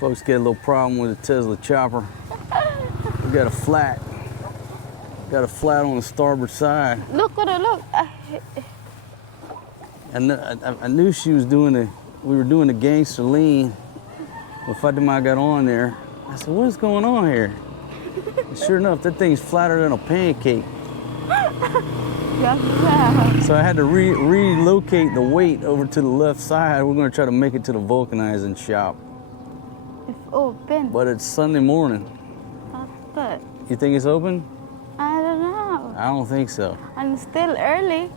Folks get a little problem with the Tesla chopper. We got a flat. Got a flat on the starboard side. Look, look. I knew she was doing we were doing the gangster lean. But Fatima got on there. I said, what is going on here? And sure enough, that thing's flatter than a pancake. So I had to relocate the weight over to the left side. We're gonna try to make it to the vulcanizing shop. It's open. But it's Sunday morning. But You think it's open? I don't know. I don't think so. I'm still early.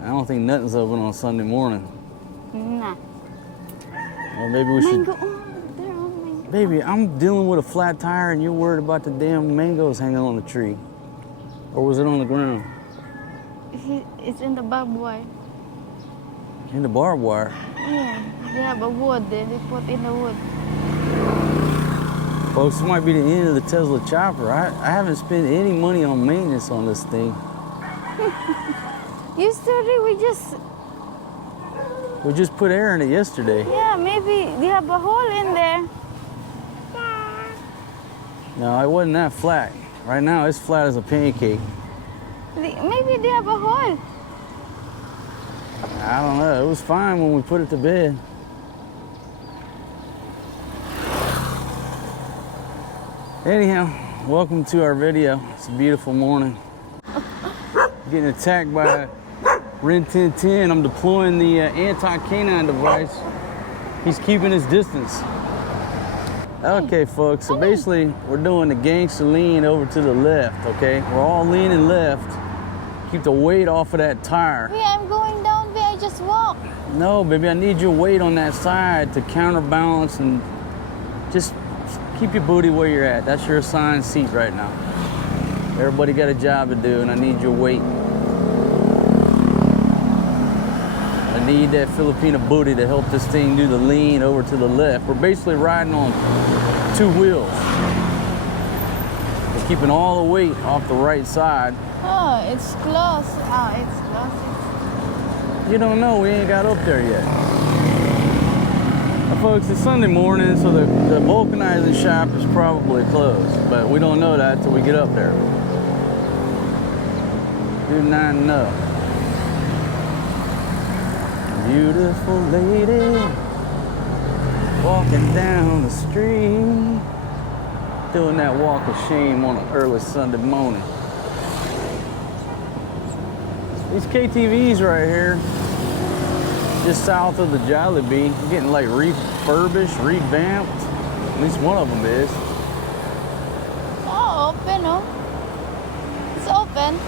I don't think nothing's open on Sunday morning. Nah. Well, maybe we should. Mango. Oh, there are mango. Baby, I'm dealing with a flat tire and you're worried about the damn mangoes hanging on the tree. Or was it on the ground? It's in the barbed wire. In the barbed wire? Yeah. They have a wood there. They put in the wood. Folks, this might be the end of the Tesla chopper. I haven't spent any money on maintenance on this thing. Yesterday We just put air in it yesterday. yeah, maybe they have a hole in there. No, it wasn't that flat. Right now, it's flat as a pancake. Maybe they have a hole. I don't know. It was fine when we put it to bed. Anyhow, welcome to our video. It's a beautiful morning. Getting attacked by Ren 1010. I'm deploying the anti-canine device. He's keeping his distance. Okay, folks, so basically we're doing the gangster lean over to the left, okay? We're all leaning left. Keep the weight off of that tire. Yeah, I'm going down there. I just walk. No, baby, I need your weight on that side to counterbalance and just keep your booty where you're at. That's your assigned seat right now. Everybody got a job to do and I need your weight. I need that Filipino booty to help this thing do the lean over to the left. We're basically riding on two wheels. We're keeping all the weight off the right side. Oh, it's close. Oh, it's close. You don't know, we ain't got up there yet. Now, folks, it's Sunday morning, so the vulcanizing shop is probably closed, but we don't know that till we get up there. Do not know. Beautiful lady walking down the street, doing that walk of shame on an early Sunday morning. These KTVs right here, just south of the Jollibee, getting like refurbished, revamped. At least one of them is. Oh, open, oh. It's open.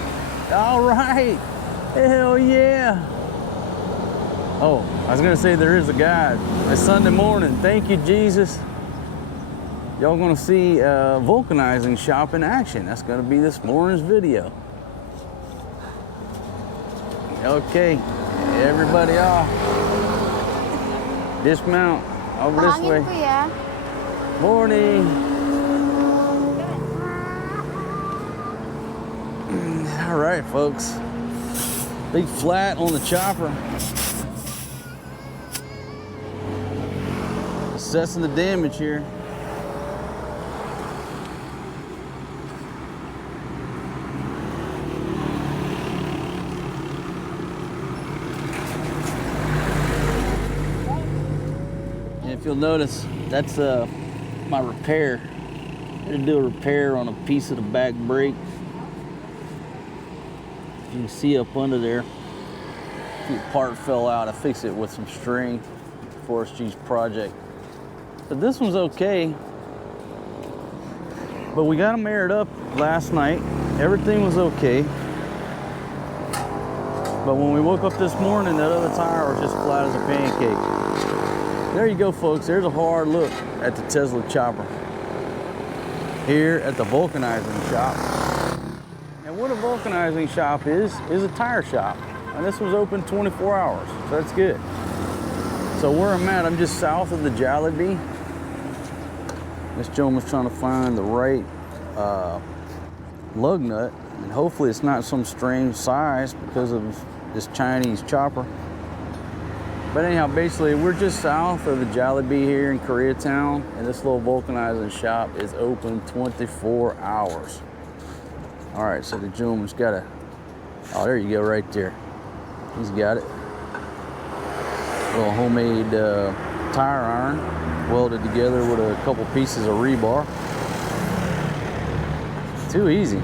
All right, hell yeah. Oh, I was gonna say there is a guide. It's Sunday morning. Thank you, Jesus. Y'all gonna see a vulcanizing shop in action. That's gonna be this morning's video. Okay, everybody off. Dismount over this way. Kuya. Morning. All right, folks. Big flat on the chopper. Assessing the damage here. And if you'll notice, that's my repair. I'm gonna do a repair on a piece of the back brake. You can see up under there, the part fell out. I fixed it with some string, Forest G's project. But this one's okay. But we got them aired up last night. Everything was okay. But when we woke up this morning, that other tire was just flat as a pancake. There you go, folks. There's a hard look at the Tesla chopper here at the vulcanizing shop. And what a vulcanizing shop is a tire shop. And this was open 24 hours, so that's good. So where I'm at, I'm just south of the Jollibee. This gentleman's trying to find the right lug nut, and hopefully it's not some strange size because of this Chinese chopper. But anyhow, basically, we're just south of the Jollibee here in Koreatown, and this little vulcanizing shop is open 24 hours. All right, so the gentleman's got a, oh, there you go, right there. He's got it. Little homemade tire iron, welded together with a couple pieces of rebar. Too easy.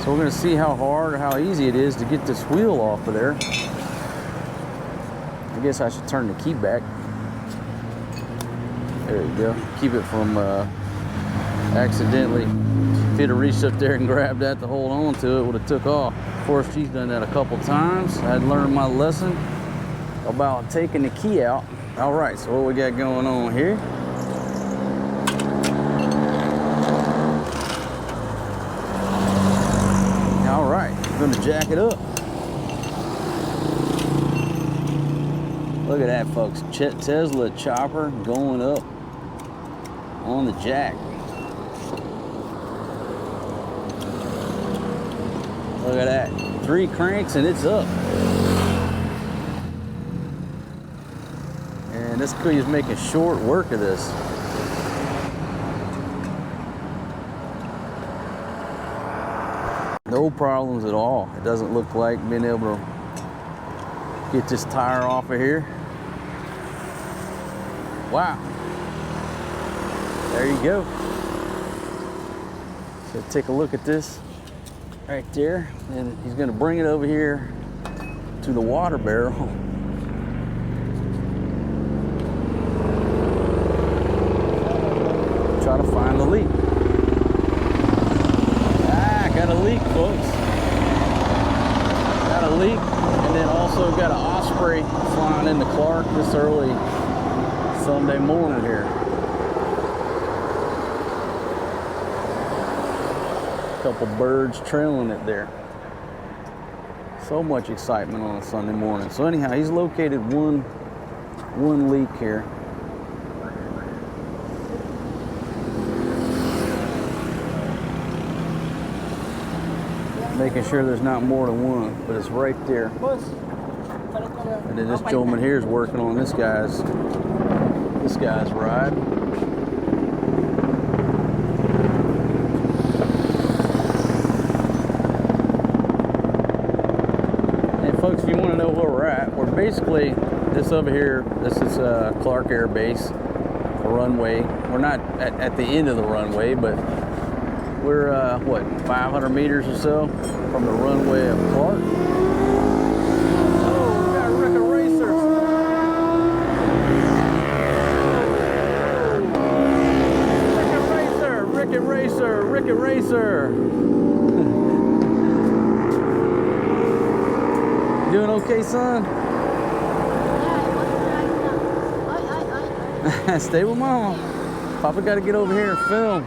So we're gonna see how hard or how easy it is to get this wheel off of there. I guess I should turn the key back. There you go. Keep it from accidentally. If you'd have reached up there and grabbed that to hold on to it, would have took off. Of course, she's done that a couple times. I'd learned my lesson about taking the key out. All right, so what we got going on here? All right, I'm gonna jack it up. Look at that, folks. Tesla chopper going up on the jack. Look at that. 3 cranks and it's up. And this kuya's making short work of this. No problems at all. It doesn't look like being able to get this tire off of here. Wow. There you go. So take a look at this right there. And he's gonna bring it over here to the water barrel. Try to find the leak. Got a leak, folks. Got a leak, and then also got an osprey flying into Clark this early Sunday morning here. A couple birds trailing it there. So much excitement on a Sunday morning. So anyhow, he's located one leak here. Making sure there's not more than one, but it's right there. And then this gentleman here is working on this guy's ride. And folks, if you want to know where we're at, we're basically this over here. This is Clark Air Base, the runway. We're not at the end of the runway, but we're, what, 500 meters or so from the runway of Clark. Oh, we got Rick Racer. Rick Racer. Doing okay, son? Stay with mama. Papa got to get over here and film.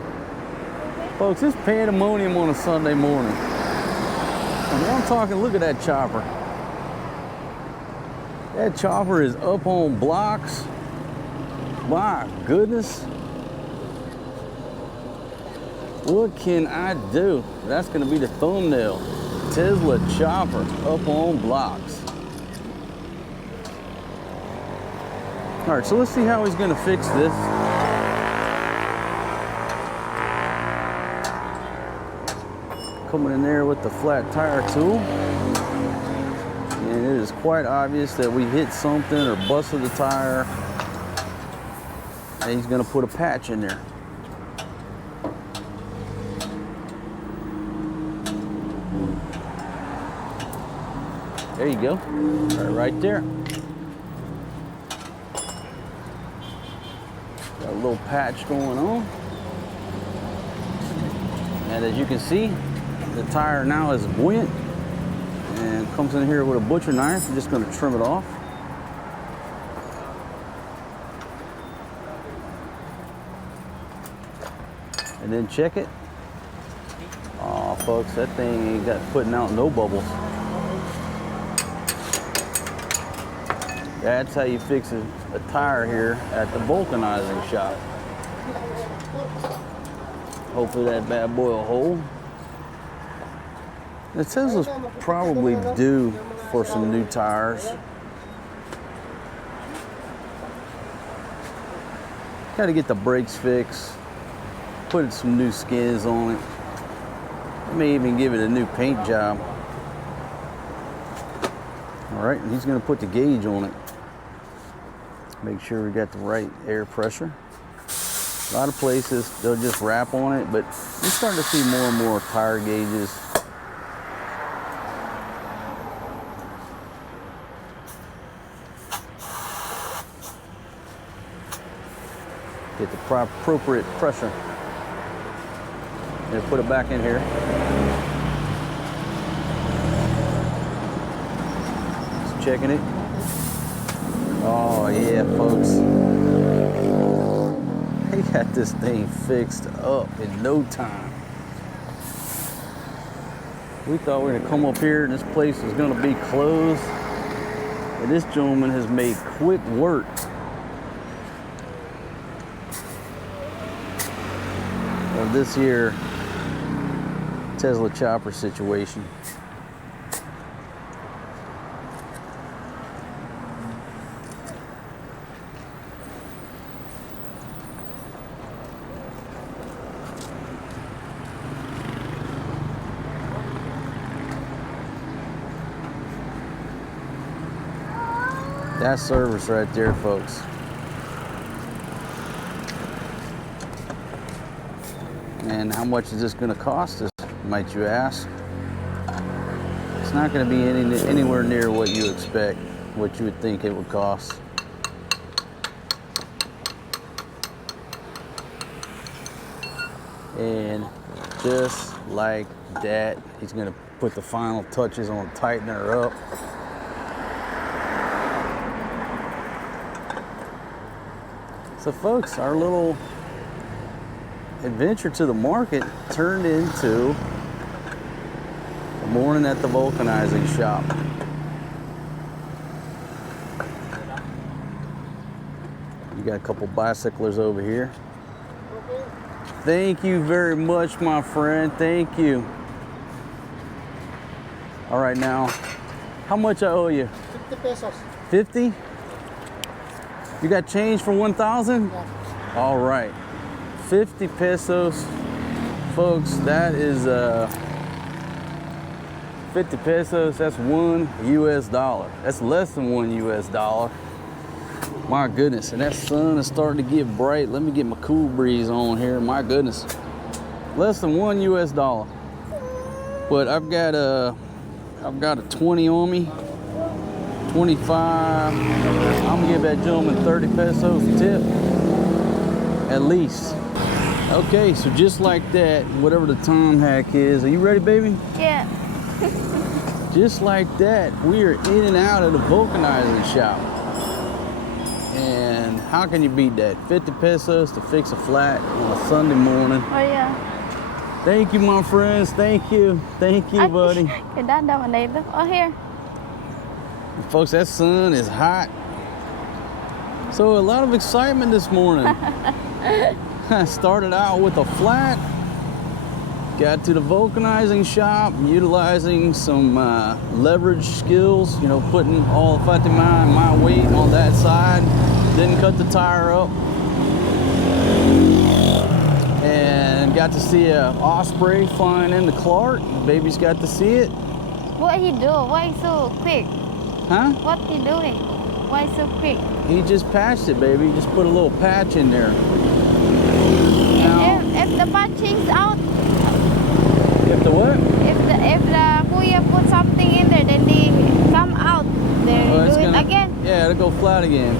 Folks, it's pandemonium on a Sunday morning. And when I'm talking, look at that chopper. That chopper is up on blocks. My goodness. What can I do? That's gonna be the thumbnail. Tesla chopper up on blocks. All right, so let's see how he's gonna fix this. Coming in there with the flat tire tool, and it is quite obvious that we hit something or busted the tire, and he's going to put a patch in there. There you go, right there. Got a little patch going on, and as you can see, the tire now is buoyant and comes in here with a butcher knife. I'm just going to trim it off. And then check it. Oh, folks, that thing ain't got putting out no bubbles. That's how you fix a tire here at the vulcanizing shop. Hopefully that bad boy will hold. The Tesla's probably due for some new tires. Got to get the brakes fixed, put some new skins on it. I may even give it a new paint job. All right, and he's going to put the gauge on it. Make sure we got the right air pressure. A lot of places, they'll just wrap on it, but you're starting to see more and more tire gauges. Get the appropriate pressure. And put it back in here. Just checking it. Oh yeah, folks. They got this thing fixed up in no time. We thought we were gonna come up here and this place was gonna be closed. And this gentleman has made quick work of this here Tesla chopper situation. That's service right there, folks. And how much is this going to cost us, might you ask? It's not going to be anywhere near what you expect, what you would think it would cost. And just like that, he's going to put the final touches on tightening her up. So folks, our little adventure to the market turned into a morning at the vulcanizing shop. You got a couple bicyclers over here. Thank you very much, my friend. Thank you. All right, now, how much I owe you? 50 pesos. 50? You got change for 1,000? Yeah. All right, 50 pesos. Folks, that is 50 pesos, that's $1 US. That's less than $1 US. My goodness, and that sun is starting to get bright. Let me get my cool breeze on here. My goodness, less than $1 US. But I've got a 20 on me, 25. I'm gonna give that gentleman 30 pesos tip, at least. Okay, so just like that, whatever the time hack is. Are you ready, baby? Yeah. Just like that, we are in and out of the vulcanizing shop. And how can you beat that? 50 pesos to fix a flat on a Sunday morning. Oh yeah. Thank you, my friends. Thank you. Thank you, buddy. Cái đó đâu mà này đó. Oh here. Folks, that sun is hot. So a lot of excitement this morning. I started out with a flat, got to the vulcanizing shop, utilizing some leverage skills, you know, putting all 50 my weight on that side, didn't cut the tire up, and got to see a Osprey flying into Clark. The baby's got to see it. What he do? Why so quick? Huh? What he doing? Why so quick? He just patched it, baby. He just put a little patch in there. Now, If the patching's out, if the what? if the kuya put something in there, then they come out. They Well, it's do it gonna- again. Yeah, it'll go flat again.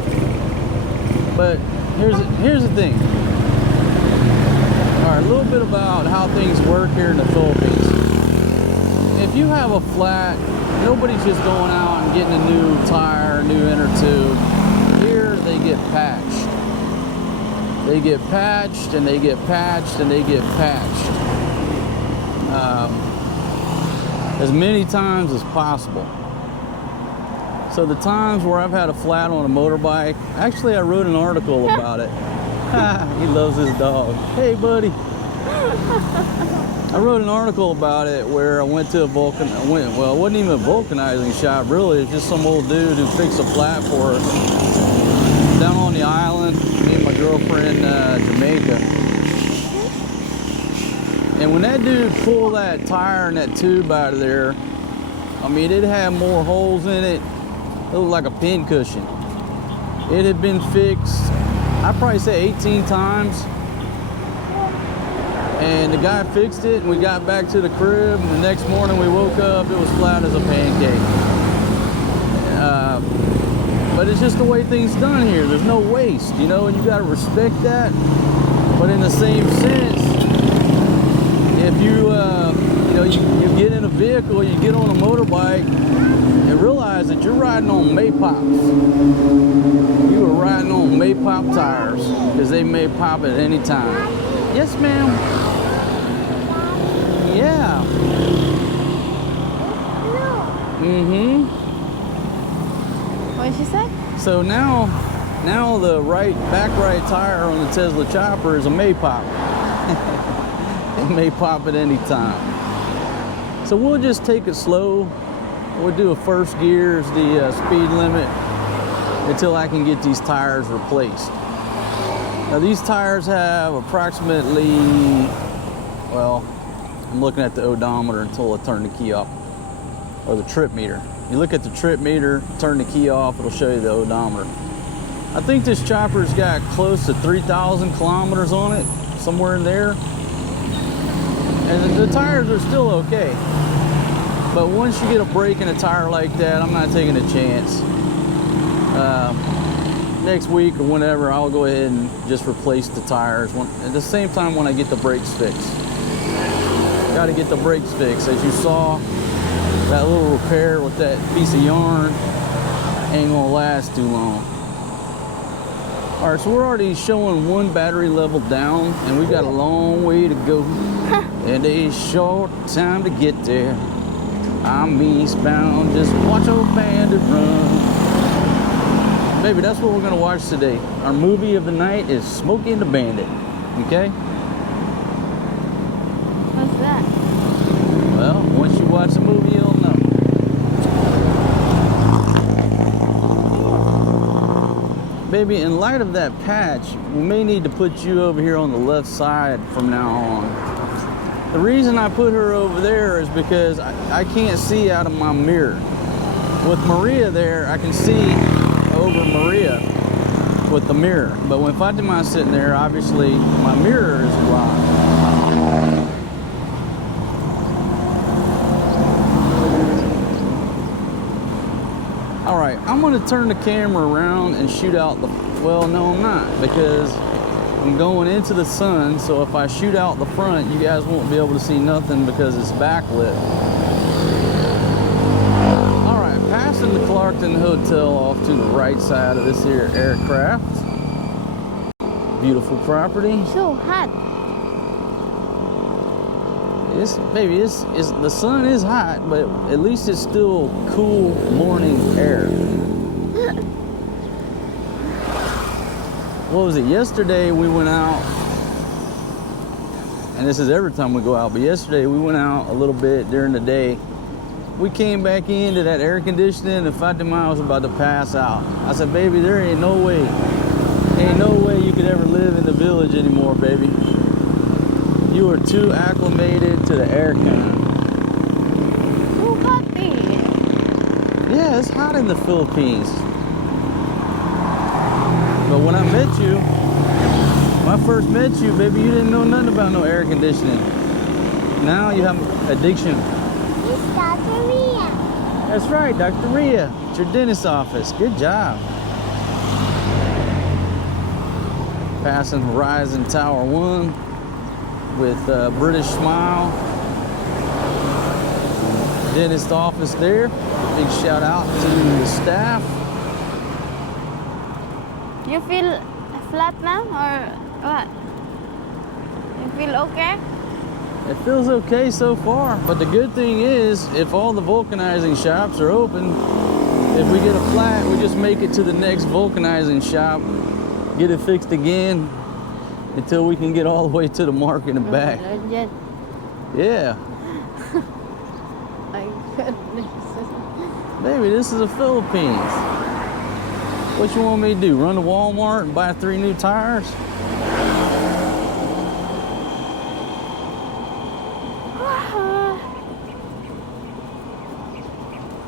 But here's the thing. All right, a little bit about how things work here in the Philippines. If you have a flat, nobody's just going out and getting a new tire, a new inner tube. Here, they get patched. They get patched, and they get patched, and they get patched. As many times as possible. So the times where I've had a flat on a motorbike, actually I wrote an article about it. He loves his dog. Hey buddy. I wrote an article about it where I went to a well, it wasn't even a vulcanizing shop really. It's just some old dude who fixed a flat for us down on the island. Me and my girlfriend, Jamaica. And when that dude pulled that tire and that tube out of there, I mean, it had more holes in it. It looked like a pin cushion. It had been fixed, I'd probably say 18 times. And the guy fixed it, and we got back to the crib, and the next morning we woke up, it was flat as a pancake. But it's just the way things done here. There's no waste, you know, and you gotta respect that. But in the same sense, if you, you know, you get in a vehicle, you get on a motorbike, and realize that you're riding on Maypops. You are riding on Maypop tires, because they may pop at any time. Yes, ma'am. Yeah. Mm-hmm. What did she say? So now the back right tire on the Tesla chopper is a Maypop. It may pop at any time. So we'll just take it slow. We'll do a first gear as the speed limit until I can get these tires replaced. Now these tires have approximately, well, I'm looking at the odometer until I turn the key off, or the trip meter. You look at the trip meter, turn the key off, it'll show you the odometer. I think this chopper's got close to 3,000 kilometers on it, somewhere in there. And the tires are still okay. But once you get a break in a tire like that, I'm not taking a chance. Next week or whenever, I'll go ahead and just replace the tires at the same time when I get the brakes fixed. Got to get the brakes fixed. As you saw, that little repair with that piece of yarn ain't gonna last too long. All right, so we're already showing one battery level down, and we've got a long way to go and a short time to get there. I'm eastbound, just watch old bandit run. Baby, that's what we're gonna watch today. Our movie of the night is Smokey and the Bandit, okay? What's that? Well, once you watch the movie, you'll know. Baby, in light of that patch, we may need to put you over here on the left side from now on. The reason I put her over there is because I can't see out of my mirror. With Maria there, I can see over Maria with the mirror. But when Fatima's sitting there, obviously my mirror is blocked. All right, I'm gonna turn the camera around and shoot out the, well, no, I'm not, because I'm going into the sun, so if I shoot out the front, you guys won't be able to see nothing because it's backlit. All right, passing the Clarkton Hotel off to the right side of this here aircraft. Beautiful property. So hot. Baby, the sun is hot, but at least it's still cool morning air. What was it? Yesterday we went out, and this is every time we go out, but yesterday we went out a little bit during the day. We came back into that air conditioning, and Fatima was about to pass out. I said, baby, there ain't no way you could ever live in the village anymore, baby. You are too acclimated to the aircon. Too hotty. Yeah, it's hot in the Philippines. But when I met you, when I first met you, baby, you didn't know nothing about no air conditioning. Now you have addiction. It's Dr. Ria. That's right, Dr. Ria. It's your dentist's office. Good job. Passing Horizon Tower 1 with British Smile. Dentist office there. Big shout out to the staff. You feel flat now or what? You feel okay? It feels okay so far, but the good thing is, if all the vulcanizing shops are open, if we get a flat, we just make it to the next vulcanizing shop, get it fixed again, until we can get all the way to the market and back. Yes. Yeah. My goodness. Baby, this is the Philippines. What you want me to do? Run to Walmart and buy 3 new tires?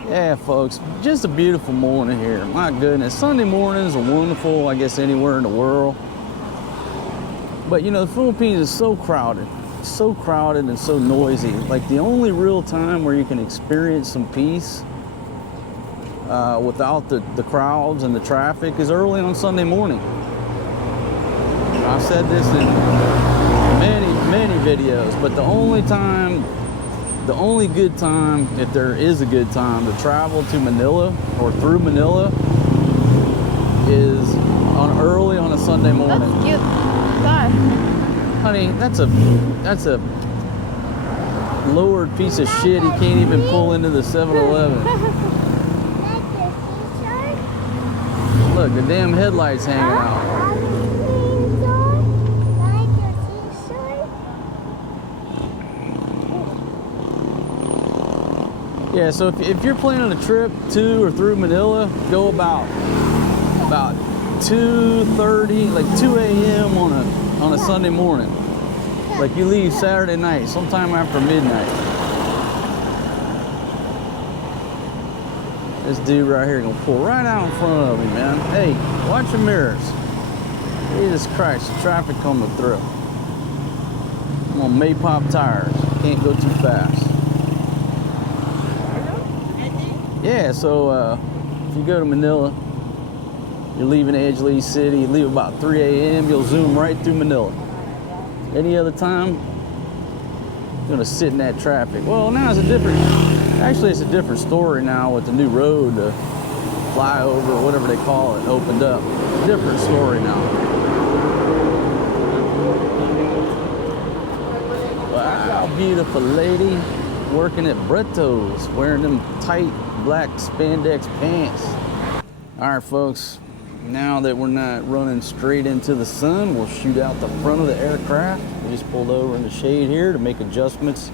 Yeah, folks, just a beautiful morning here. My goodness, Sunday mornings are wonderful, I guess, anywhere in the world. But you know, the Philippines is so crowded and so noisy. Like the only real time where you can experience some peace without the crowds and the traffic is early on Sunday morning. I've said this in many videos, but the only good time, if there is a good time to travel to Manila or through Manila, is early on a Sunday morning. That's cute car. Honey, that's a lowered piece of shit. He can't even pull into the 7-Eleven. Look, the damn headlights hanging out. Yeah, so if you're planning a trip to or through Manila, go about 2:30, like 2 a.m. on a Sunday morning. Like you leave Saturday night, sometime after midnight. This dude right here gonna pull right out in front of me, man. Hey, watch your mirrors. Jesus Christ, traffic coming through. I'm on Maypop tires. Can't go too fast. Yeah, so if you go to Manila, you're leaving Angeles City, you leave about 3 a.m., you'll zoom right through Manila. Any other time, you're gonna sit in that traffic. Well, now it's a different story now with the new road, the flyover, whatever they call it, opened up. Different story now. Wow, beautiful lady working at Breto's, wearing them tight black spandex pants. All right, folks, now that we're not running straight into the sun, we'll shoot out the front of the aircraft. We just pulled over in the shade here to make adjustments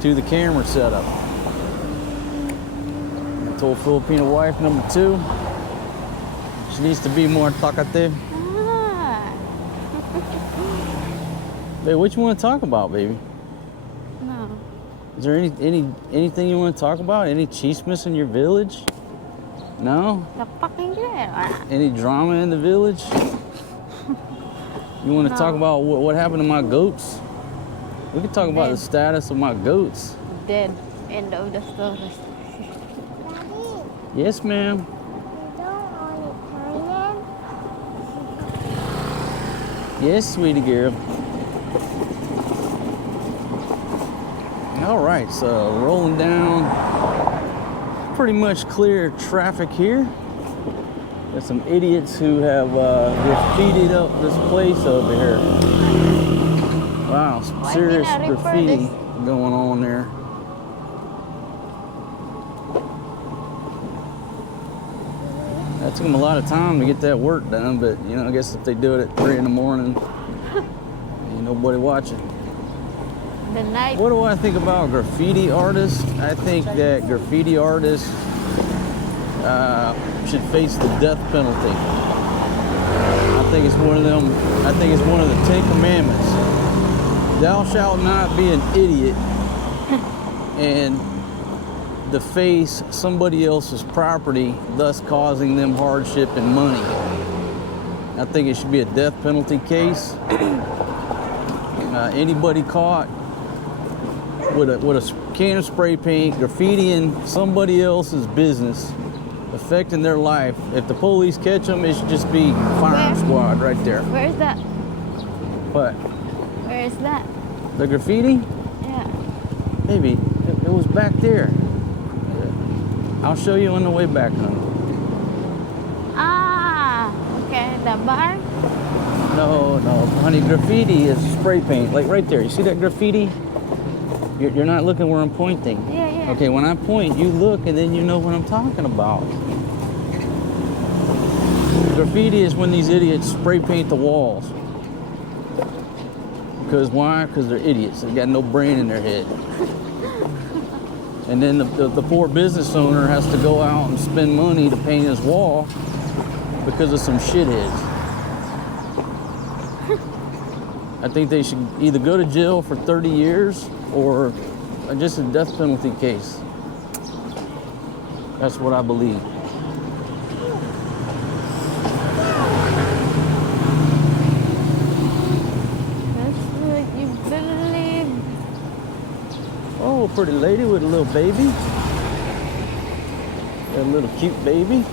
to the camera setup. I told Filipino wife number 2, she needs to be more talkative. Hey, what you want to talk about, baby? No. Is there anything you want to talk about? Any chismes in your village? No? Any drama in the village? You want to talk about what happened to my goats? We can talk about the status of my goats. Dead. End of the story. Daddy, Yes, ma'am. you don't want to turn Yes, sweetie girl. All right, so rolling down. Pretty much clear traffic here. There's some idiots who have graffitied up this place over here. Wow, some serious graffiti going on there. That took them a lot of time to get that work done, but you know, I guess if they do it at 3 in the morning, ain't nobody watching. The night. What do I think about graffiti artists? I think that graffiti artists should face the death penalty. I think it's one of them. I think it's one of the 10 commandments. Thou shalt not be an idiot and deface somebody else's property, thus causing them hardship and money. I think it should be a death penalty case. Anybody caught with a can of spray paint graffitiing somebody else's business, affecting their life, if the police catch them, it should just be firing squad right there. Where is that? What? Where is that? The graffiti? Yeah. Maybe it was back there. I'll show you on the way back home. Ah, okay. The bar? No, honey, graffiti is spray paint, like right there. You see that graffiti? You're not looking where I'm pointing. Yeah. Okay, when I point, you look and then you know what I'm talking about. Graffiti is when these idiots spray paint the walls. Because why? Because they're idiots. They got no brain in their head. And then the poor business owner has to go out and spend money to paint his wall because of some shitheads. I think they should either go to jail for 30 years or just a death penalty case. That's what I believe. That's what you believe. Oh, pretty lady with a little baby. Got a little cute baby.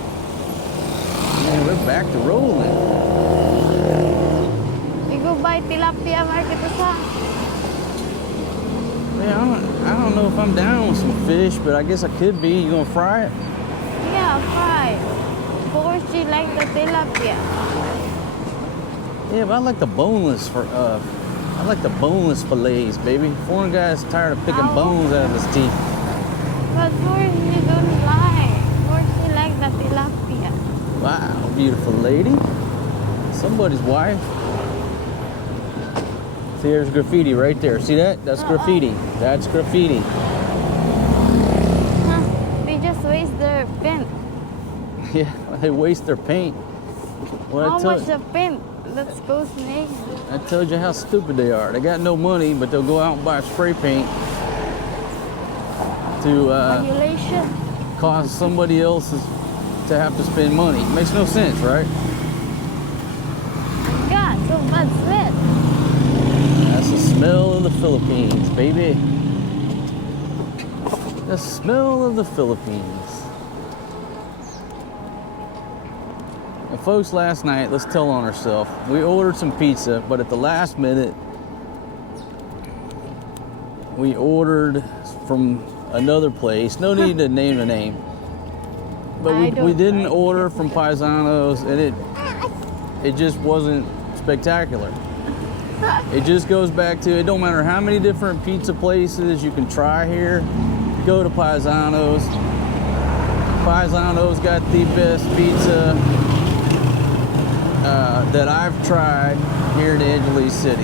Man, we're back to rolling. You go buy tilapia market sa. Man, I don't know if I'm down with some fish, but I guess I could be. You gonna fry it? Yeah, fry. Of course you like the tilapia. Yeah, but I like the boneless I like the boneless fillets, baby. Foreign guy's tired of picking Oh. bones out of his teeth. But of course you don't like. Of course you like the tilapia. Wow, beautiful lady. Somebody's wife. See, there's graffiti right there. See that? That's graffiti. That's graffiti. Huh? They just waste their paint. Yeah, they waste their paint. Well, How much the paint that goes next? I told you how stupid they are. They got no money, but they'll go out and buy spray paint to Regulation. cause somebody else to have to spend money. Makes no sense, right? God, so bad smell. That's the smell of the Philippines, baby. The smell of the Philippines. And folks, last night, let's tell on ourselves. We ordered some pizza, but at the last minute, we ordered from another place. No need to name the name. But I we don't didn't like order pizza. from Paisanos, and it just wasn't spectacular. It just goes back to, it don't matter how many different pizza places you can try here, go to Paisanos. Paisanos got the best pizza that I've tried here in Angeles City.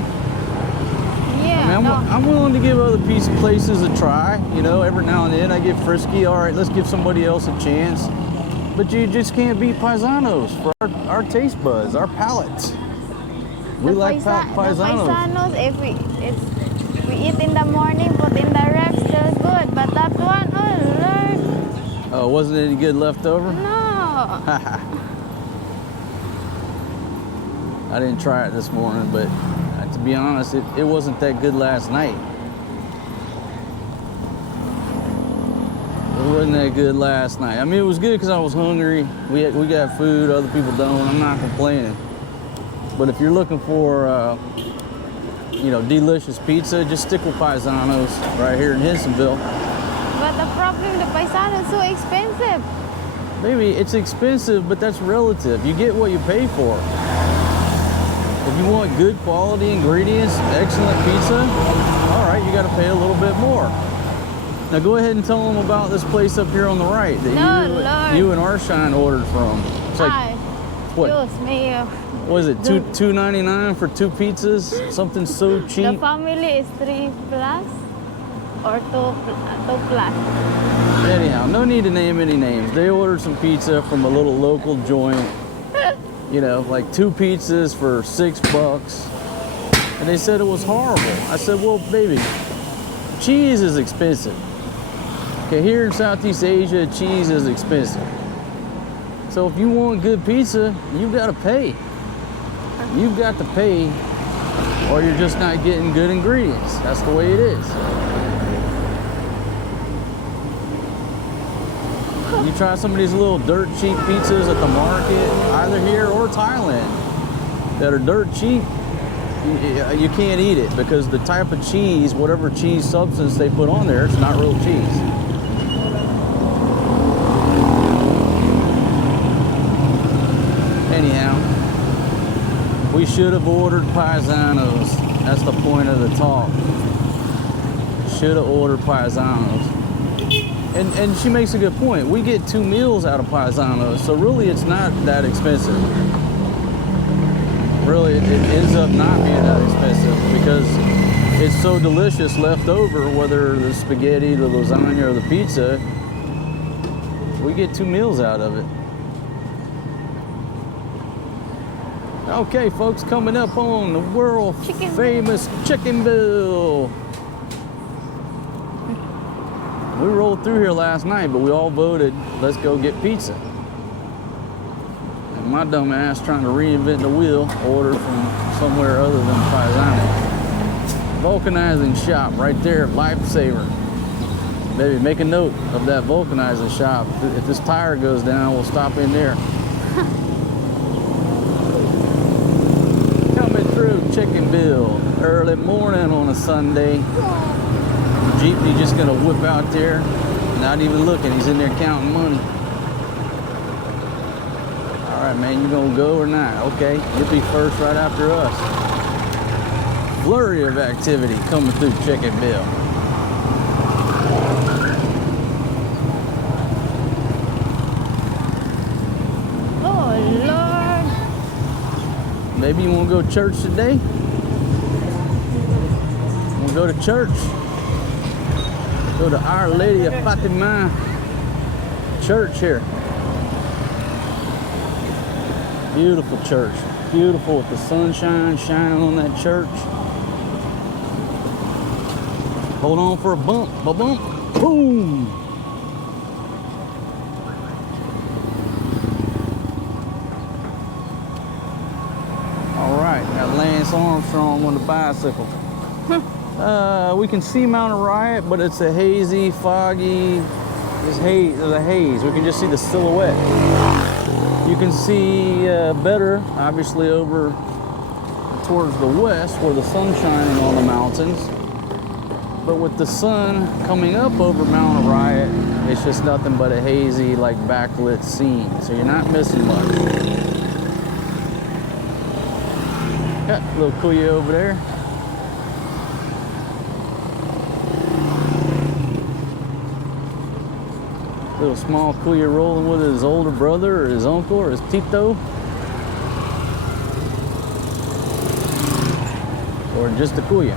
Yeah, I mean, I'm willing to give other pizza places a try. You know, every now and then I get frisky. All right, let's give somebody else a chance. But you just can't beat Paisanos for our taste buds, our palates. We like Paisanos. The Paisanos, we eat in the morning, put in the ref, still good. But that one, oh Lord, Oh, wasn't any good left over? no. I didn't try it this morning, but to be honest, it wasn't that good last night. It wasn't that good last night. I mean, it was good because I was hungry. We got food, other people don't. I'm not complaining. But if you're looking for, delicious pizza, just stick with Paisanos right here in Hensonville. But the problem, the paisano is so expensive. Maybe it's expensive, but that's relative. You get what you pay for. If you want good quality ingredients, excellent pizza, all right, you got to pay a little bit more. Now go ahead and tell them about this place up here on the right that No, you and Arshine ordered from. It's like, Ay, what? Dios mío. What is it? $2.99 for 2 pizzas? Something so The cheap. family is 3 plus or 2 plus. Anyhow, no need to name any names. They ordered some pizza from a little local joint. You know, like 2 pizzas for $6. And they said it was horrible. I said, well, baby, cheese is expensive. Okay, here in Southeast Asia, cheese is expensive. So if you want good pizza, you've got to pay. You've got to pay, or you're just not getting good ingredients. That's the way it is. You try some of these little dirt cheap pizzas at the market, either here or Thailand, that are dirt cheap, you can't eat it because the type of cheese, whatever cheese substance they put on there, it's not real cheese. Anyhow, we should have ordered Paisanos. That's the point of the talk. Should have ordered Paisanos. And she makes a good point. We get 2 meals out of Paisanos, so really it's not that expensive. really, it ends up not being that expensive because it's so delicious left over, whether the spaghetti, the lasagna, or the pizza. We get 2 meals out of it. Okay, folks, coming up on the world famous Chicken Bill. We rolled through here last night, but we all voted, let's go get pizza. And my dumb ass trying to reinvent the wheel, ordered from somewhere other than Paisano. Vulcanizing shop right there, lifesaver. Baby, make a note of that vulcanizing shop. If this tire goes down, we'll stop in there. Coming through Chicken Bill, early morning on a Sunday. Jeepney just gonna whip out there, not even looking. He's in there counting money. All right, man, you gonna go or not? Okay, you'll be first right after us. Flurry of activity coming through Chicken Bill. Oh, Lord. Maybe you wanna go to church today? Wanna go to church? Go to Our Lady of Fatima Church here. Beautiful church. Beautiful with the sunshine shining on that church. Hold on for a bump. Ba-bump. Boom. All right. Got Lance Armstrong on the bicycle. We can see Mount Riot, but it's a hazy, foggy, there's a haze. We can just see the silhouette. You can see better, obviously, over towards the west where the sun's shining on the mountains. But with the sun coming up over Mount Riot, it's just nothing but a hazy, like backlit scene. So you're not missing much. Got a little kuya over there. Little small kuya rolling with his older brother or his uncle or his tito. Or just a kuya.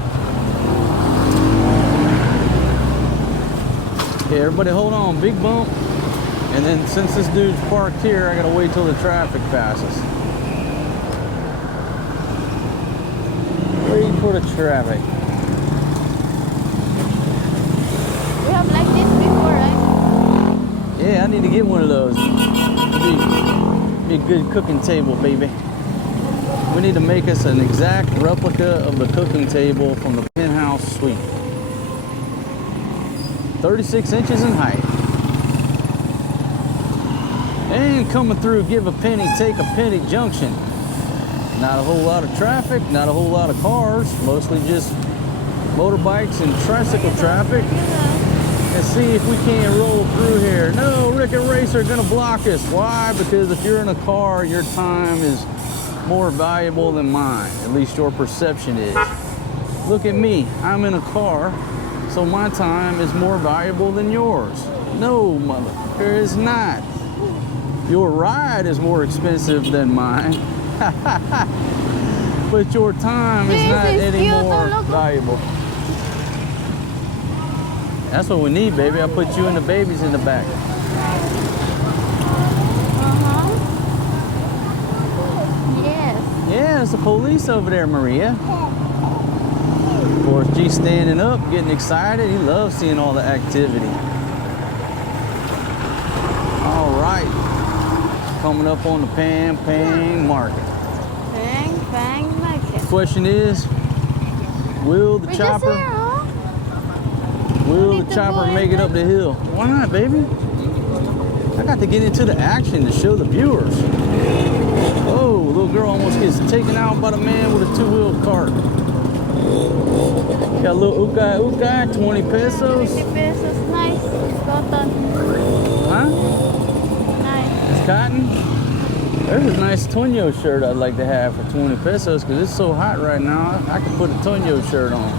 Okay, everybody hold on, big bump. And then since this dude's parked here, I gotta wait till the traffic passes. Wait for the traffic. We have like this before, right? Yeah, I need to get one of those. Be a good cooking table, baby. We need to make us an exact replica of the cooking table from the penthouse suite. 36 inches in height. And coming through, give a penny, take a penny junction. Not a whole lot of traffic, not a whole lot of cars, mostly just motorbikes and tricycle traffic. Let's see if we can't roll through here. No, Rick and Race are gonna block us. Why? Because if you're in a car, your time is more valuable than mine. At least your perception is. Look at me, I'm in a car, so my time is more valuable than yours. No, motherfucker, it's not. Your ride is more expensive than mine. But your time is not any more valuable. That's what we need, baby. I'll put you and the babies in the back. Yes. Yeah, there's the police over there, Maria. Of course, G's standing up, getting excited. He loves seeing all the activity. All right. Coming up on the Pang market. Pang market. Question is, will the chopper... Will the chopper make it up the hill? Why not, baby? I got to get into the action to show the viewers. Oh, little girl almost gets taken out by the man with a two-wheel cart. Got a little ukai, 20 pesos. 20 pesos, nice. Cotton. Huh? Nice. It's cotton? There's a nice Tonyo shirt I'd like to have for 20 pesos because it's so hot right now. I could put a Tonyo shirt on.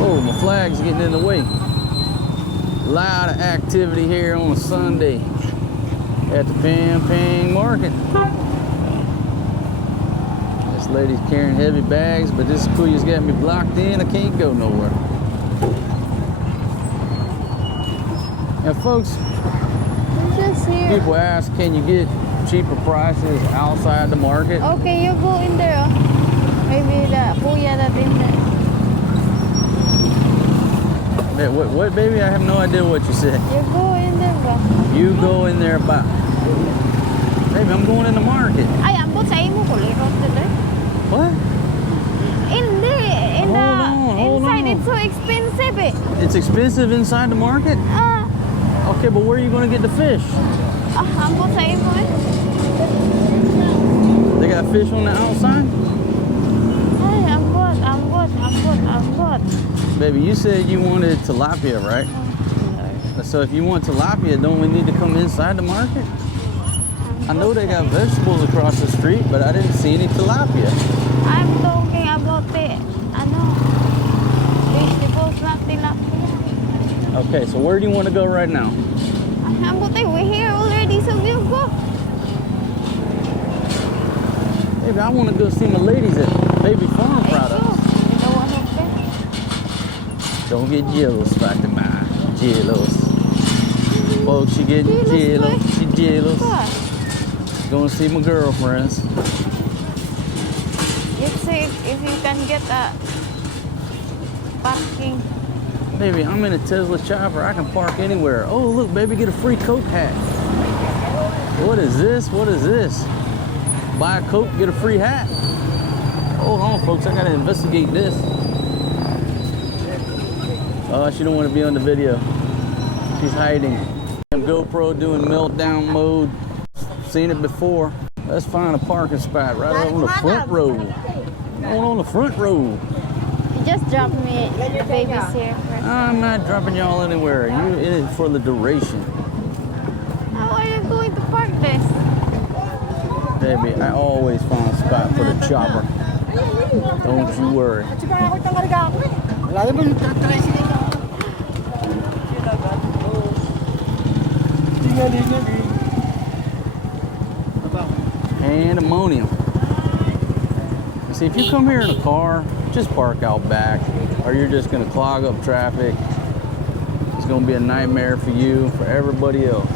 Oh, my flag's getting in the way. A lot of activity here on a Sunday at the Pang market. This lady's carrying heavy bags, but this kuya's got me blocked in. I can't go nowhere. Now, folks, I'm just here. people ask, can you get cheaper prices outside the market? Okay, you go in there. Oh. Maybe the kuya that in there. Hey, what, baby? I have no idea what you said. You go in there ba? You go in there about. Baby, I'm going in the market. Ay, ambot sa imo ko lirot there. What? In there, in Hold inside, on. it's so expensive. Eh. It's expensive inside the market? Okay, but where are you going to get the fish? Ambot sa imo eh. They got fish on the outside? Ay, ambot. Baby, you said you wanted tilapia, right? So if you want tilapia, don't we need to come inside the market? I know they got vegetables across the street, but I didn't see any tilapia. I'm talking about the vegetables, not tilapia. Okay, so where do you want to go right now? Ambot eh, we're here already, so we'll go. Baby, I want to go see my ladies at Baby Farm Products. You know what I'm saying? Don't get jealous, Fatima. Jealous. Folks, she getting jealous. She jealous. What? Going to see my girlfriends. You see if you can get a parking. Baby, I'm in a Tesla chopper. I can park anywhere. Oh, look, baby, get a free Coke hat. What is this? What is this? Buy a Coke, get a free hat. Hold on, folks. I got to investigate this. Oh, she don't want to be on the video. She's hiding. GoPro doing meltdown mode. Seen it before. Let's find a parking spot right on the front row. On the front row. You just drop me babies here. I'm not dropping y'all anywhere. You in it for the duration. How are you going to park this? Baby, I always find a spot for the chopper. Don't you worry. Pandemonium. See, if you come here in a car, just park out back, or you're just gonna clog up traffic. It's gonna be a nightmare for you, for everybody else.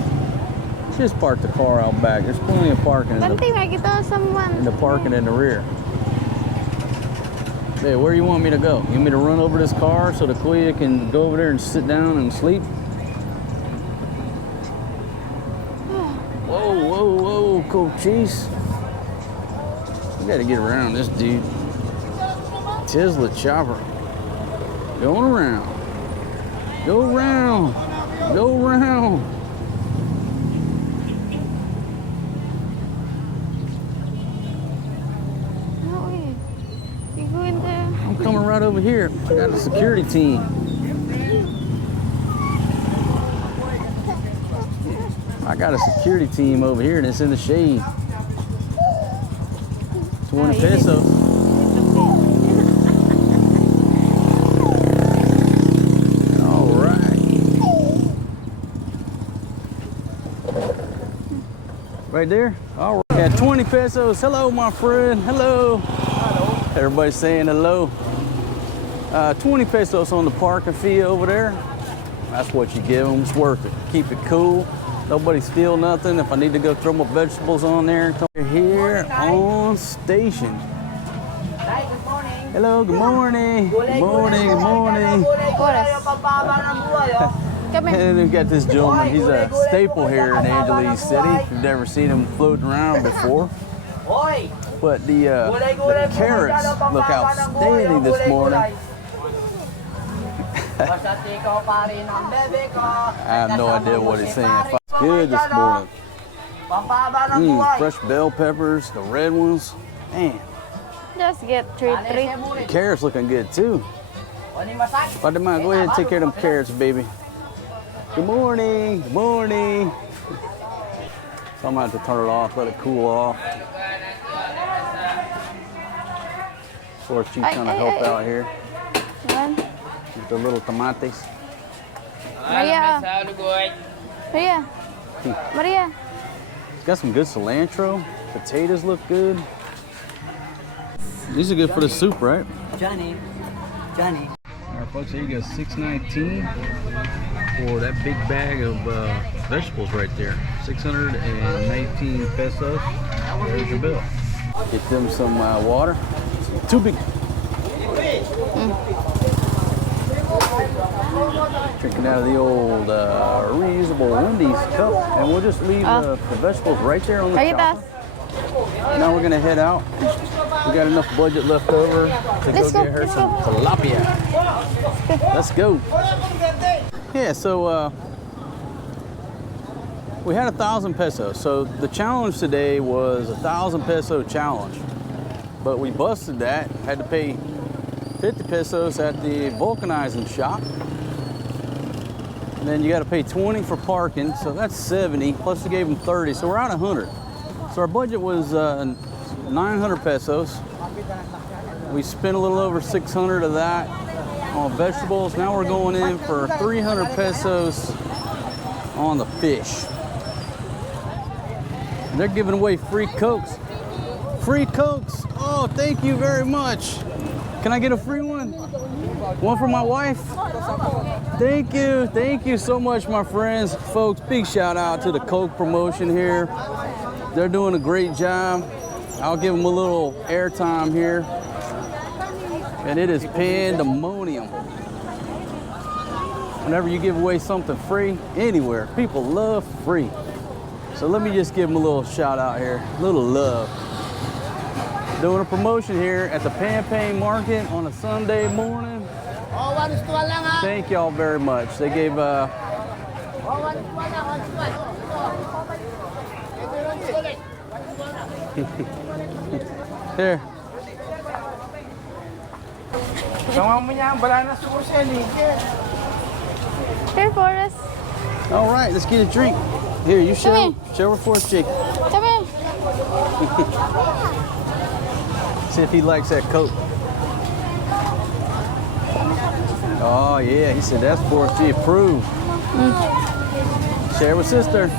Just park the car out back. There's plenty of parking in the parking in the rear. Hey, where do you want me to go? You want me to run over this car so the kuya can go over there and sit down and sleep? Whoa, whoa, whoa, Cochise. We gotta get around this dude. Tesla chopper. Going around. Go around. Go around. You go in there. I'm coming right over here. I got a security team. I got a security team over here and it's in the shade. 20 pesos. All right. Right there? All right. Yeah, 20 pesos. Hello, my friend. Hello. Hello. Everybody's saying hello. 20 pesos on the parking fee over there. That's what you give them. It's worth it. Keep it cool. Nobody steal nothing. If I need to go throw my vegetables on there, come here on station. Hi, good morning. Hello, good morning. Good morning, good morning. Come here. And we've got this gentleman. He's a staple here in Angeles City. You've never seen him floating around before. But the carrots look outstanding this morning. I have no idea what he's saying. It's good this morning. Fresh bell peppers, the red ones. Man, Just get three. the carrots looking good too. Fatima, go ahead and take care of them carrots, baby. Good morning, good morning. So I'm gonna have to turn it off, let it cool off. Of course, she's trying to help out here One. with the little tomates. Maria. Maria. Maria. It's got some good cilantro. Potatoes look good. These are good for the soup, right? Johnny. Johnny. All right, folks, here you go, $6.19 for that big bag of vegetables right there. 619 pesos. There's your bill. Get them some water. Too big. Drinking out of the old reusable Wendy's cup, and we'll just leave the vegetables right there on the chopper. Now we're gonna head out. We got enough budget left over to go get her some tilapia. Let's go. Yeah, so we had 1,000 pesos. So the challenge today was 1,000 peso challenge, but we busted that. Had to pay 50 pesos at the vulcanizing shop. And then you got to pay 20 for parking, so that's 70. Plus we gave them 30, so we're at 100. So our budget was 900 pesos. We spent a little over 600 of that on vegetables. Now we're going in for 300 pesos on the fish. And they're giving away free Cokes. Free Cokes. Oh, thank you very much. Can I get a free one? One for my wife? Thank you. Thank you so much, my friends. Folks, big shout out to the Coke promotion here. They're doing a great job. I'll give them a little airtime here. And it is pandemonium. Whenever you give away something free, anywhere, people love free. So let me just give them a little shout out here, a little love. Doing a promotion here at the Pampang Market on a Sunday morning. Thank y'all very much. They gave here. Here, Forrest. All right, let's get a drink. Here, you show her for us, Jake. Come here. See if he likes that Coke. Oh yeah, he said that's Forrest G approved. Share with sister.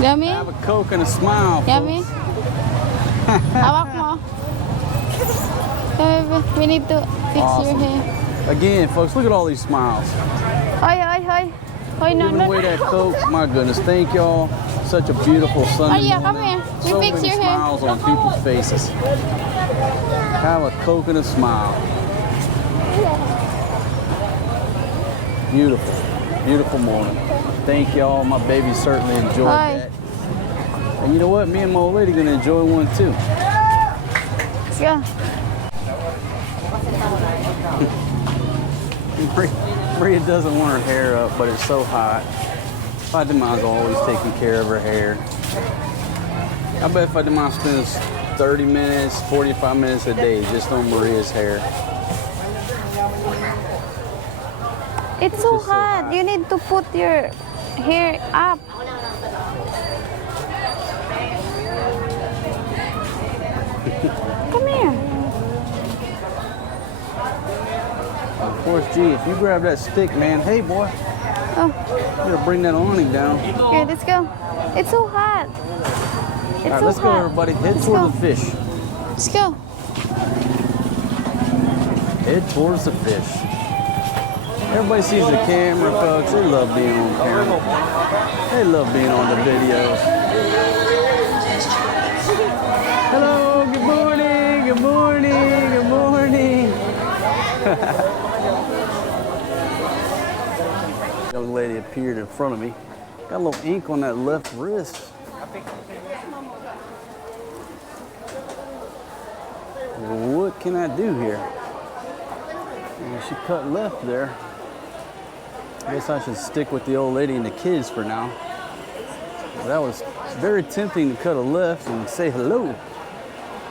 Yummy? Have a Coke and a smile. Yummy? Hawak mo. We need to fix your hair. Again, folks, look at all these smiles. Hoy, hoy, hoy. Hoy, no, Giving no. away that Coke. My goodness, thank y'all. Such a beautiful Sunday yeah, come morning. here. We So fix many your hair. smiles on people's faces. Have a Coke and a smile. Beautiful, beautiful morning. Thank y'all. My baby certainly enjoyed that. And you know what? Me and my old lady gonna enjoy one too. Let's go. Maria doesn't want her hair up, but it's so hot. Fatima's always taking care of her hair. I bet Fatima spends 30 minutes, 45 minutes a day just on Maria's hair. It's so hot. You need to put your hair up. Come here. Of course, gee, if you grab that stick, man, hey boy, Oh, you gotta bring that awning down. here, let's go. It's so hot. It's All right, so let's go, hot. everybody. Head Let's toward go. the fish. Let's go. Head towards the fish. Everybody sees the camera, folks. They love being on camera. They love being on the videos. Hello, good morning, good morning, good morning. Young lady appeared in front of me. Got a little ink on that left wrist. What can I do here? And she cut left there. I guess I should stick with the old lady and the kids for now. That was very tempting to cut a left and say hello.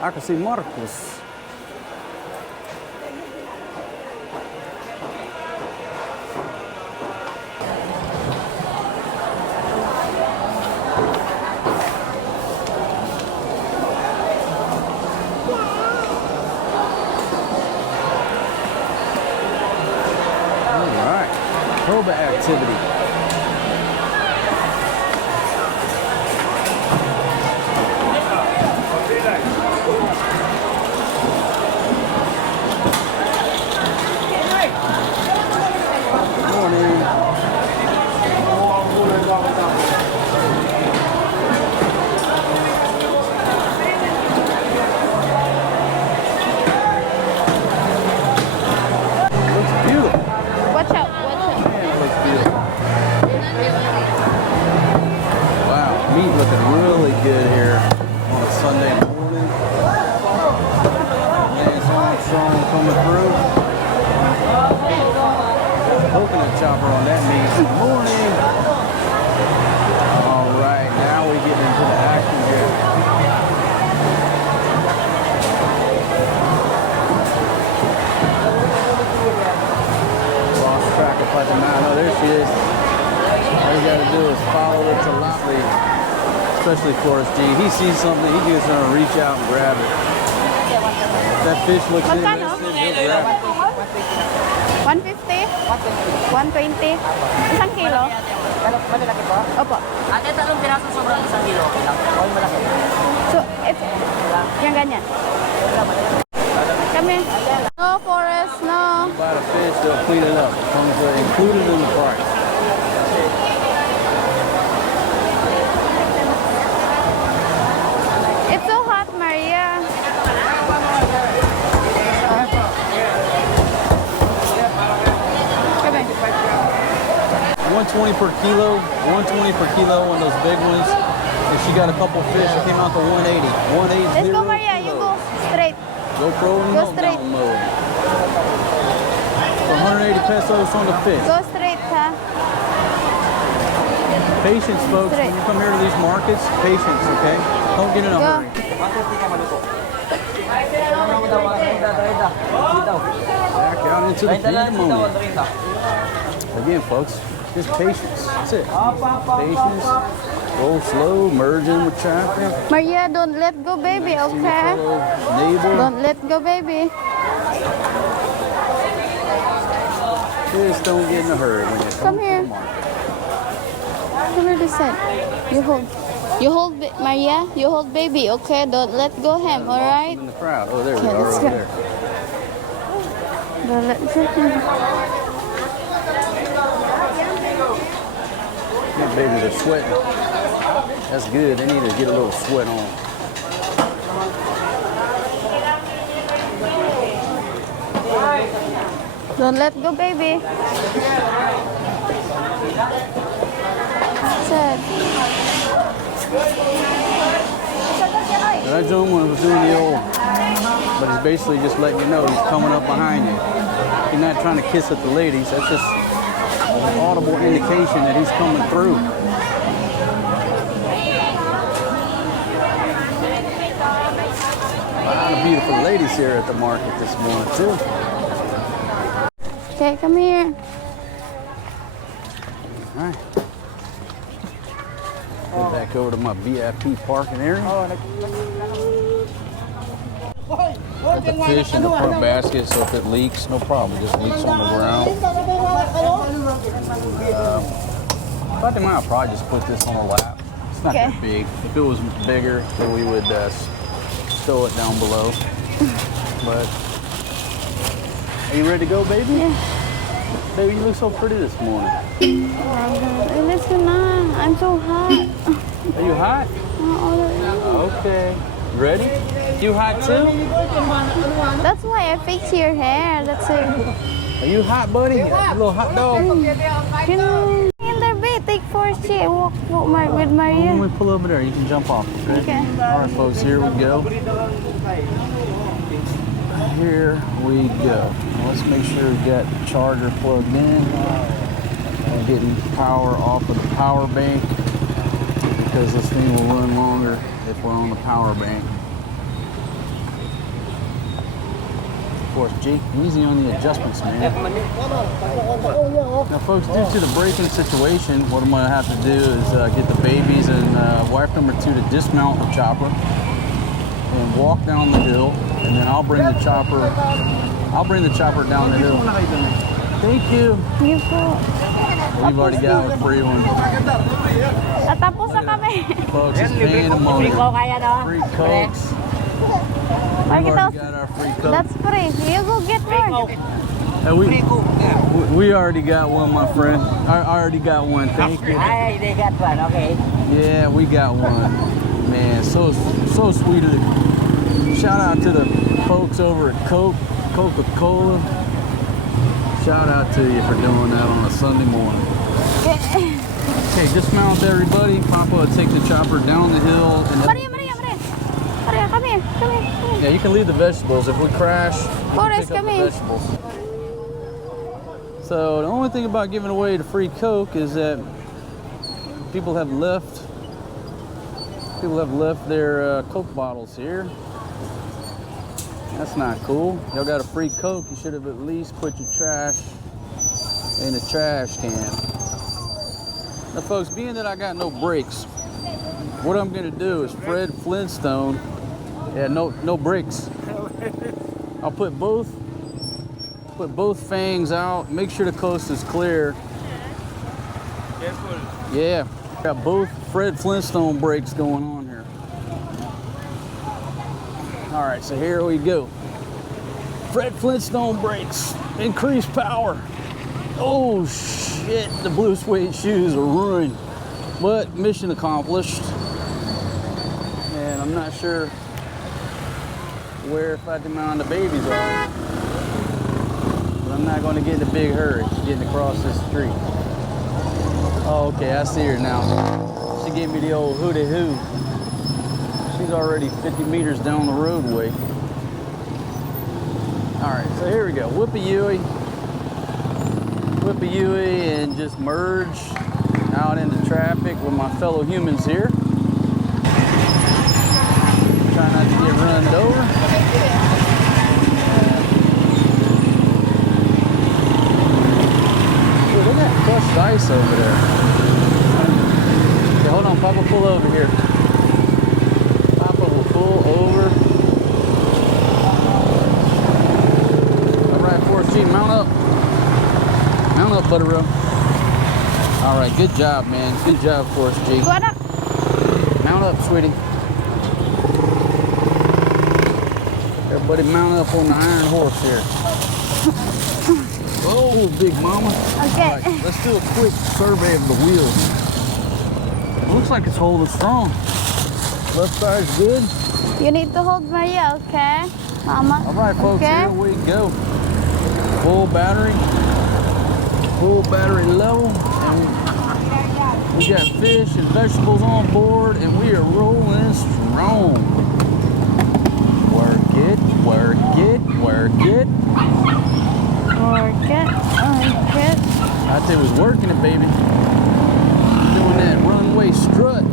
I can see Marcos. Activity. good here on a Sunday morning. And strong coming through. Coconut chopper on that means good morning. All right, now we get into the action here. Lost track of Fatima. Oh, there she is. All you gotta do is follow the tilapia, especially Forrest G. He sees something, he just gonna reach out and grab it. If that fish looks Magkano? interested, he'll grab it. 150? 120? Isang kilo? Malaki po? Opo. Ate, tatlong piraso sobrang 1 kilo. Okay lang. O, malaki. So, it's yung ganyan. Come here. No, Forrest, no. You buy the fish, they'll clean it up. It comes included in the price. It's so hot, Maria. Come here. 120 per kilo, 120 per kilo on those big ones. And she got a couple fish, it came out to 180. 180. Let's go, Maria. You go straight. GoPro and Go straight. meltdown mode. For 180 pesos on the fish. Go straight, ha? Patience, folks. Straight. When you come here to these markets, patience, okay? Don't get in a Go. hurry. 150 ka maluto. Back out into the moment. Again, folks, just patience. That's it. Patience. Roll slow, merge in with traffic. Maria, don't let go, baby, okay? Neighbor. Don't let go, baby. Just don't get in a hurry when you Come here. Come here this side. You hold, Maria, you hold baby, okay? Don't let go him, all right? In the crowd. Oh, there we Okay, are let's over go. there. Don't let go. These babies are sweating. That's good. They need to get a little sweat on. Don't let go, baby. Sad. That gentleman was doing the old, but he's basically just letting you know he's coming up behind you. He's not trying to kiss at the ladies. That's just an audible indication that he's coming through. A lot of beautiful ladies here at the market this morning too. Okay, come here. All right. Head back over to my VIP parking area. Put the fish in the front basket so if it leaks, no problem. It just leaks on the ground. Fatima, I'll probably just put this on a lap. It's not that big. If it was bigger, then we would stow it down below. But are you ready to go, baby? Yeah. Baby, you look so pretty this morning. Listen, I'm so hot. Are you hot? Okay. You ready? You hot too? That's why I fix your hair. That's it. Are you hot, buddy? You little hot dog. You know, in their bed, take Forrest G. Walk with Maria. When we pull over there, you can jump off. Okay. All right, folks, here we go. Here we go. Let's make sure we got the charger plugged in. We're getting power off of the power bank because this thing will run longer if we're on the power bank. Of course, Jake, easy on the adjustments, man. Now, folks, due to the braking situation, what I'm going to have to do is get the babies and wife number 2 to dismount the chopper and walk down the hill, and then I'll bring the chopper down the hill. Thank you. You po. We've already got a free one. Tatapos na kami. Folks, it's pandemonium. Free Cokes. We've already got our free Coke. That's free. You go get more. Hey, we already got one, my friend. I already got one. Thank you. They got one, okay. Yeah, we got one. Man, so sweet of it. Shout out to the folks over at Coca-Cola. Shout out to you for doing that on a Sunday morning. Okay, dismount everybody. Papa will take the chopper down the hill. And Maria, Maria, Maria. Maria, come here. Come here. Come here. yeah, you can leave the vegetables. If we crash, you Forrest, can pick up come the here. vegetables. So the only thing about giving away the free Coke is that people have left their Coke bottles here. That's not cool. Y'all got a free Coke. You should have at least put your trash in the trash can. Now, folks, being that I got no brakes, what I'm gonna do is Fred Flintstone. Yeah, no brakes. I'll put both fangs out. Make sure the coast is clear. Yeah, got both Fred Flintstone brakes going on here. All right, so here we go. Fred Flintstone brakes, increased power. Oh shit, the blue suede shoes are ruined, but mission accomplished. And I'm not sure where if I demand the babies are, but I'm not going to get in a big hurry getting across this street. Oh, okay, I see her now. She gave me the old hooty hoo. She's already 50 meters down the roadway. All right, so here we go. Whippy-Yui, and just merge out into traffic with my fellow humans here. Try not to get run over. Dude, look at that crushed ice over there. Okay, hold on, Papa, pull over here. Papa will pull over. All right, Forrest G, mount up. Mount up, Butterrow. All right, good job, man. Good job, Forrest G. What up? Mount up, sweetie. Everybody mount up on the iron horse here. Oh, big mama. Okay. All right, let's do a quick survey of the wheels. It looks like it's holding strong. Left side's good. You need to hold Maria, okay? Mama. All right, folks, Okay. here we go. Full battery level. And we got fish and vegetables on board, and we are rolling strong. Work it, work it, work it. Work it. Work it. I tell you, it was working it, baby. Doing that runway strut.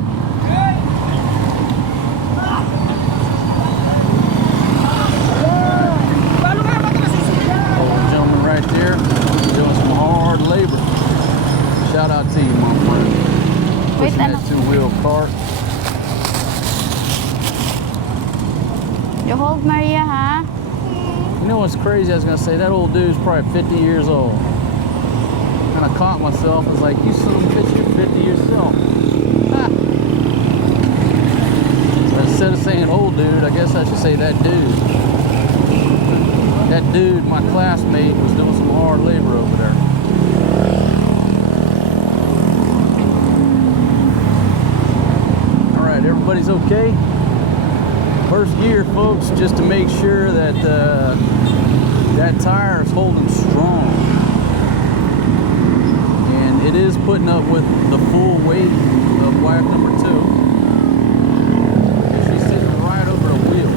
Old gentleman right there doing some hard labor. Shout out to you, my friend. Wait, Pushing that two-wheel cart. You hold Maria, huh? You know what's crazy? I was gonna say that old dude's probably 50 years old. And I caught myself. I was like, you son of a bitch, you're 50 yourself. Ah. So instead of saying old dude, I guess I should say that dude. That dude, my classmate, was doing some hard labor over there. All right, everybody's okay. First gear, folks, just to make sure that that tire is holding strong. And it is putting up with the full weight of wife number 2. She's sitting right over the wheel.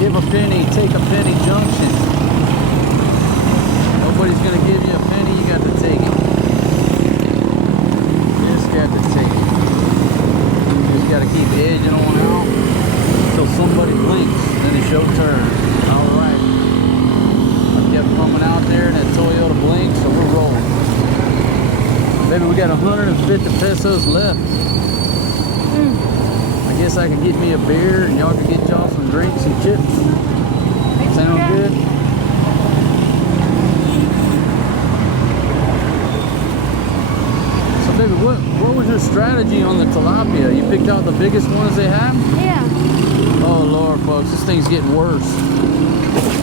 Give a penny, take a penny junction. Nobody's gonna give you a penny, you got to take it. Got to take it. Just got to keep edging on out until somebody blinks, then it's your turn. All right. I kept coming out there and that Toyota blinked, so we're rolling. Maybe we got 150 pesos left. I guess I could get me a beer and y'all could get y'all some drinks and chips. Sound good? Baby, what was your strategy on the tilapia? You picked out the biggest ones they have? Yeah. Oh, Lord, folks, this thing's getting worse.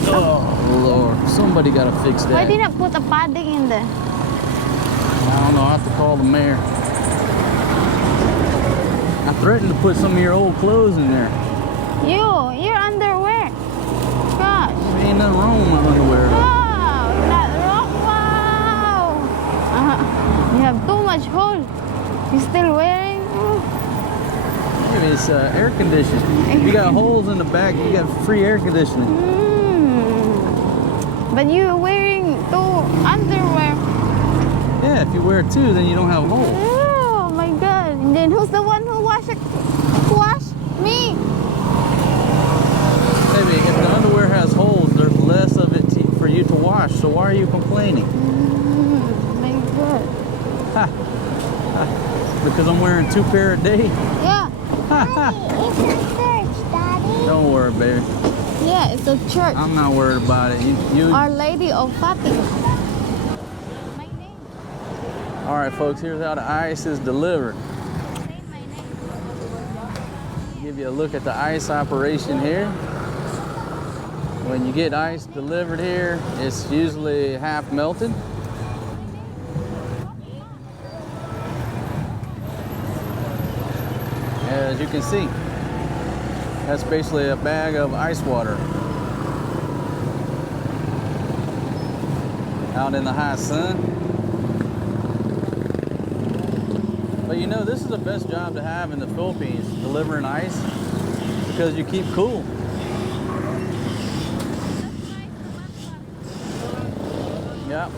Oh, Lord. Somebody got to fix that. Why did I put a padding in there? I don't know. I have to call the mayor. I threatened to put some of your old clothes in there. Your underwear. Come. nothing wrong with my underwear though. Wow, not wrong. Wow. You have too much hole. You still wearing? Oh. Maybe it's air conditioning. If you got holes in the back, you got free air conditioning. But you're wearing two underwear. Yeah, if you wear two, then you don't have holes. Oh my God. And then who's the one who wash me? Maybe if the underwear has holes, there's less of it for you to wash. So why are you complaining? My God. Ha. Ha. Because I'm wearing 2 pair a day. Yeah. It's a church, Daddy. Don't worry, baby. Yeah, it's a church. I'm not worried about it. You. Our Lady of Fatima. My name. All right, folks. Here's how the ice is delivered. Say my name. Give you a look at the ice operation here. When you get ice delivered here, it's usually half melted. As you can see, that's basically a bag of ice water out in the hot sun. But you know, this is the best job to have in the Philippines, delivering ice, because you keep cool. Yeah.